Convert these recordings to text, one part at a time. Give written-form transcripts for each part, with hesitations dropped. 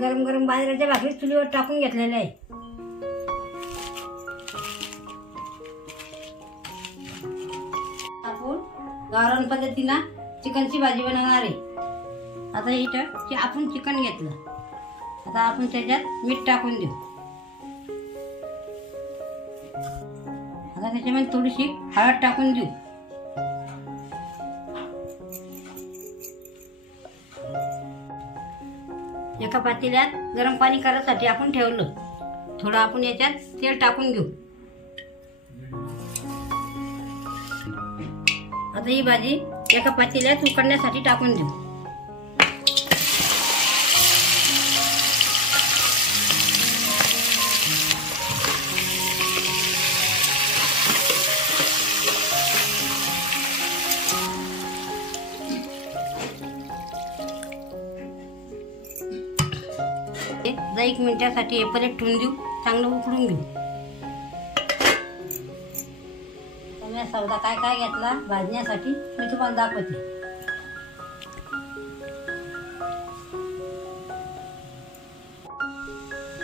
गरम गरम बाजरीच्या भाकरी चुलीवर टाकून घेतलेल्या आहे. आपण गावरान पद्धतीने चिकनची भाजी बनवणार आहे. आता इथं आपण चिकन घेतलं. आता आपण त्याच्यात मीठ टाकून देऊ. आता त्याच्यामध्ये थोडीशी हळद टाकून देऊ. एका पातेल्यात गरम पाणी करायसाठी आपण ठेवलं. थोडं आपण याच्यात तेल टाकून घेऊ. आता ही भाजी एका पातेल्यात उकडण्यासाठी टाकून देऊ. जा 1 मिनिटासाठी हे परत ठेवून देऊ. चांगलं उकळून घेऊ. मी सौदा काय काय घेतला भाजण्यासाठी मी तुम्हाला दाखवते.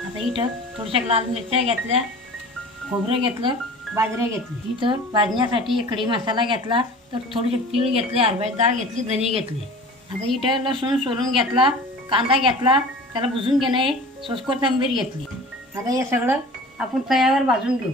आता इथं थोड्याशा लाल मिरच्या घेतल्या, खोबरं घेतलं, बाजरी घेतली. इथं भाजण्यासाठी एक कढी मसाला घेतला, तर थोडेसे तीळ घेतले, हरभऱ्याची डाळ घेतली, धने घेतले. आता इथं लसूण सोलून घेतला, कांदा घेतला, त्याला भुजून घेणे, कोथिंबीर घेतली. आता हे सगळं आपण तव्यावर भाजून घेऊ.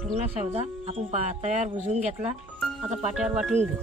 पूर्ण सौदा आपण तयार भुजून घेतला. आता पाट्यावर वाटून घेऊ.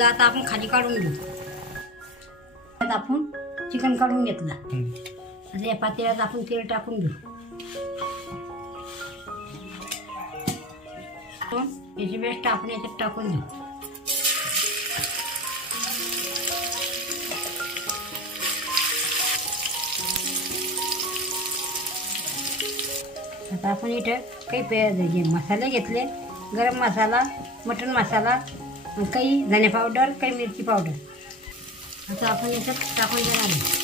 घेतलं. आता आपण खाली काढून घेऊ. आता आपण चिकन काढून घेतलं. आता या पातेल्यात आपण तेल टाकून घेऊ. याची पेस्ट आपण याच्यात टाकून देऊ. आता आपण इथं काही मसाले घेतले. गरम मसाला, मटन मसाला, काही धने पावडर, काही मिरची पावडर. आता आपण याच्यात टाकून देणार आहे.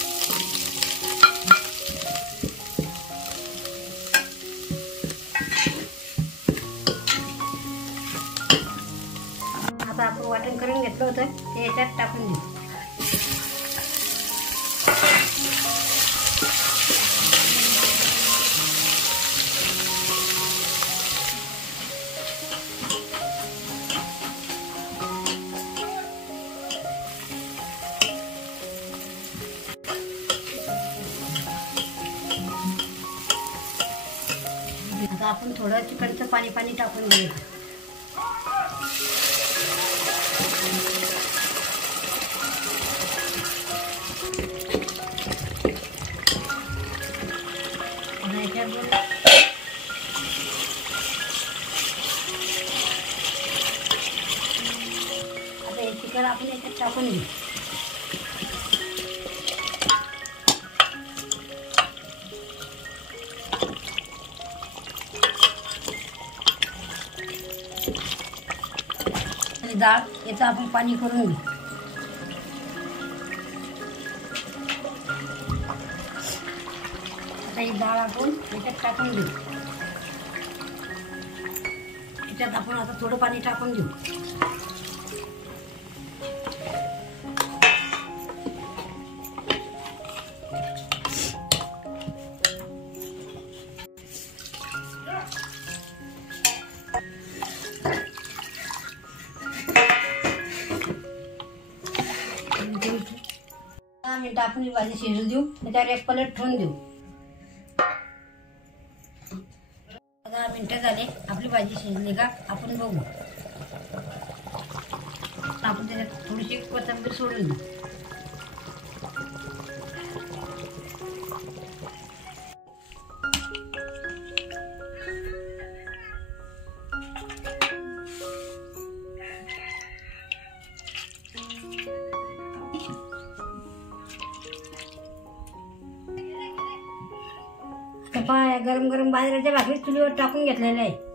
आता आपण वाटण करून घेतलं होतं ते याच्यात टाकून देऊ. आता आपण थोडं चिकनचं पाणी टाकून घेऊ. आता हे चिकन आपण याच्यात टाकून घेऊ. डाळ याचं आपण पाणी करून घेऊ. आता ही डाळ आपण याच्यात टाकून घेऊ. याच्यात आपण आता थोडं पाणी टाकून घेऊ. मिनिटं आपण ही भाजी शिजू देऊ. त्याच्यावर एक प्लेट ठेवून देऊ. 10 मिनिटं झाले. आपली भाजी शिजली का आपण बघू. आपण त्याच्यात थोडीशी कोथिंबीर सोडून देऊ. गरम गरम बाजरीच्या भाकरी चुलीवर टाकून घेतलेल्या आहे.